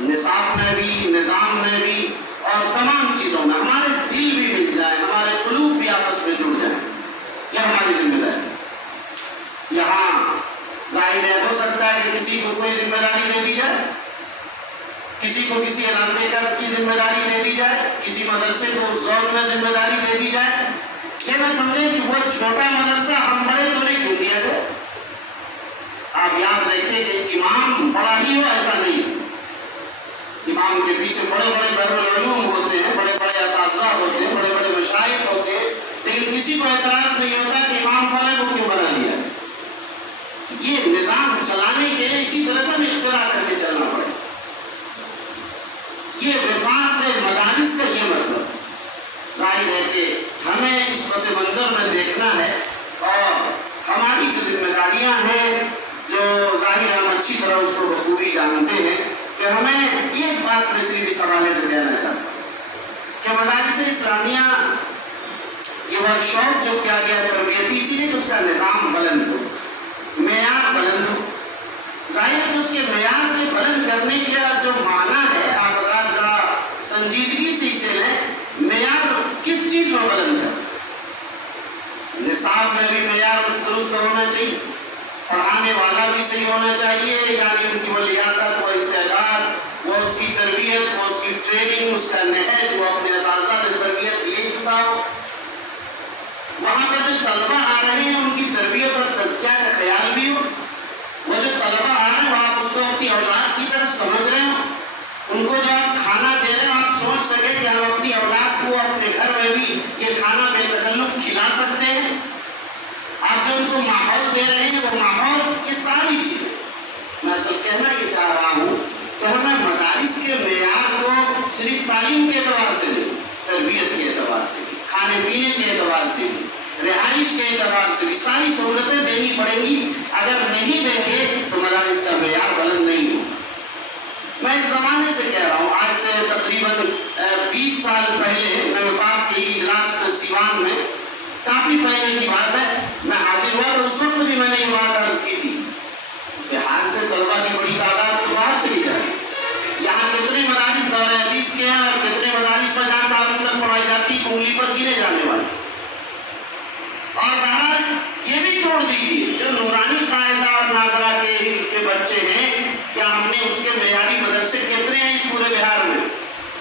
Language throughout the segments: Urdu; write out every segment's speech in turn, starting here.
نصاب میں بھی، نظام میں بھی اور تمام چیزوں میں ہمارے دل بھی مل جائے، ہمارے قلوب بھی آپس میں جڑ جائیں، یہ ہماری ذمہ داری ہے۔ یہاں ظاہر ہے ہو سکتا ہے کہ کسی کو کوئی ذمہ داری دے دی جائے، کسی کو کسی علاقے کا کی ذمہ داری دے دی جائے، کسی مدرسے کو اس زون میں ذمہ داری دے دی جائے، یہ نہ سمجھے کہ وہ چھوٹا مدرسہ ہم بڑے تو نہیں کیوں دیا جائے۔ آپ یاد رکھیں کہ امام بڑا ہی ہو ایسا نہیں ہے، امام کے پیچھے بڑے بڑے بحرالعلوم ہوتے ہیں، بڑے بڑے اساتذہ ہوتے ہیں، بڑے بڑے مشائخ ہوتے ہیں، لیکن کسی کو اعتراض نہیں ہوتا کہ امام فلاں کو کیوں بنا دیا۔ یہ نظام چلانے کے لیے اسی طرح سے ہمیں اختراع کر کے چلنا پڑے۔ یہ وفاق مدارس کا یہ مطلب ظاہر ہے کہ ہمیں اس پس منظر میں دیکھنا ہے، اور ہماری جو ذمہ داریاں ہیں جو ظاہر ہم اچھی طرح اس کو بخوبی جانتے ہیں، کہ ہمیں ایک بات میں صرف اس حوالے سے کہنا چاہتا ہوں کہ مدارس اسلامیہ یہ ورکشاپ جو کیا گیا تربیتی، اسی لیے کہ اس کا نظام بلند ہو، معیار بلند ہو۔ ظاہر ہے کہ اس کے معیار کے بلند کرنے کا جو معنی ہے، آپ حضرات ذرا سنجیدگی سے اسے لیں، معیار کس چیز میں بلند ہے؟ نصاب میں بھی معیار درست ہونا چاہیے، پڑھانے والا بھی صحیح ہونا چاہیے، یعنی ان کی وہ لیاقت، وہ استعداد، وہ اس کی تربیت، وہ اس کی ٹریننگ، اس کا نہج، وہ اپنے اساتذہ سے تربیت لے چکا ہو۔ وہاں پر جو طلبہ آ رہے ہیں ان کی تربیت اور تزکیہ کا خیال بھی ہو۔ وہ جو طلبہ آ رہے ہیں وہ آپ اس کو اپنی اولاد کی طرح سمجھ رہے ہو، ان کو جو آپ کھانا دے رہے ہیں آپ سوچ سکے کہ ہم اپنی اولاد کو اپنے گھر میں بھی یہ کھانا بے تکلف کھلا سکتے ہیں۔ آپ جو ان کو ماحول دے رہے ہیں وہ ماحول، یہ ساری چیزیں میں اصل کہنا یہ چاہ رہا ہوں کہ ہمیں مدارس کے معیار کو صرف تعلیم کے اعتبار سے نہیں، تربیت کے اعتبار سے بھی، کھانے پینے کے اعتبار سے بھی، رہائش کے اعتبار سے بھی ساری سہولتیں دینی پڑیں گی۔ اگر نہیں دیں گے تو مدارس کا معیار بلند نہیں ہوگا۔ میں اس زمانے سے کہہ رہا ہوں، آج سے تقریباً 20 سال پہلے میں وفاق کے اجلاس میں سیوان میں، کافی پہلے کی بات ہے، میں حاضر ہوا تو اس وقت بھی میں نے یہ بات عرض کی تھی، بہار سے طلبہ کی بڑی تعداد تو باہر چلی جائے، یہاں کتنے مدارس دور حدیث کے ہیں اور کتنے مدارس پر جہاں چاروں تک پڑھائی جاتی انگلی پر گنے جانے والے۔ اور بہرحال یہ بھی چھوڑ دیجیے جو نورانی قاعدہ اور ناظرہ کے حفظ کے بچے ہیں، کیا ہم نے اس کے معیاری مدرسے کتنے ہیں اس پورے بہار میں؟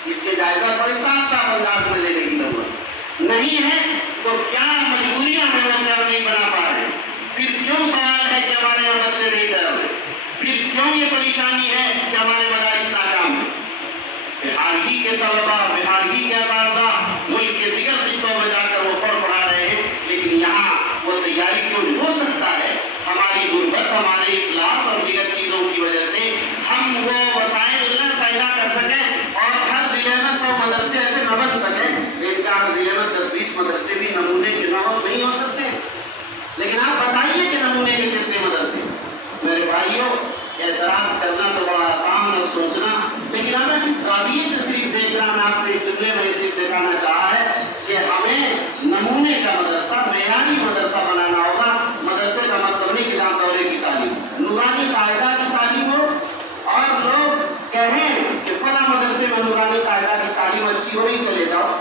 اس کے جائزہ بڑے صاف صاف انداز میں لینے کی ضرورت نہیں ہے۔ تو کیا مجبوریاں ہم نہیں بنا پا رہے؟ پھر کیوں سوال ہے کہ ہمارے یہاں بچے نہیں ڈر رہے؟ پھر کیوں یہ پریشانی ہے کہ ہمارے مدارس ناکام ہیں؟ بہار ہی کے طلبہ، بہار ہی کے اساتذہ ملک کے دیگر خطوں میں جا کر وہ پڑھا رہے ہیں، لیکن یہاں وہ تیاری کیوں نہیں ہو سکتا ہے؟ ہماری غربت، ہمارے افلاس اور دیگر چیزوں کی وجہ سے ہم وہ وسائل نہ پیدا کر سکیں اور ہر ضلع میں 100 مدرسے ایسے نہ بن سکیں، لیکن ہر ضلع میں 10-20 مدرسے بھی نمونے کے نام نہیں ہو سکتے۔ لیکن آپ بتائیے کہ نمونے کے کتنے مدرسے؟ میرے بھائیوں، اعتراض کرنا تو بڑا آسان ہے سوچنا، لیکن ہمیں اس زاویے سے صرف دیکھنا، میں آپ کو ایک جملے میں صرف دکھانا چاہا ہے کہ ہمیں نمونے کا مدرسہ، معیاری مدرسہ بنانا ہوگا۔ مدرسے کا مطلب نہیں کہ جہاں دورے کی تعلیم، نورانی قاعدہ کی تعلیم ہو، اور لوگ کہیں کہ فلاں مدرسے میں نورانی قاعدہ کی تعلیم اچھی ہو، نہیں چلے جاؤ،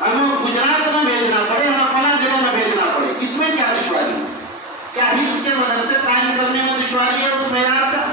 ہمیں گجرات میں بھیجنا پڑے، ہمیں فلاں جگہ میں بھیجنا پڑے، اس میں کیا دشواری؟ کیا حفظ کے مدرسے قائم کرنے میں دشواری ہے اس معیار کا؟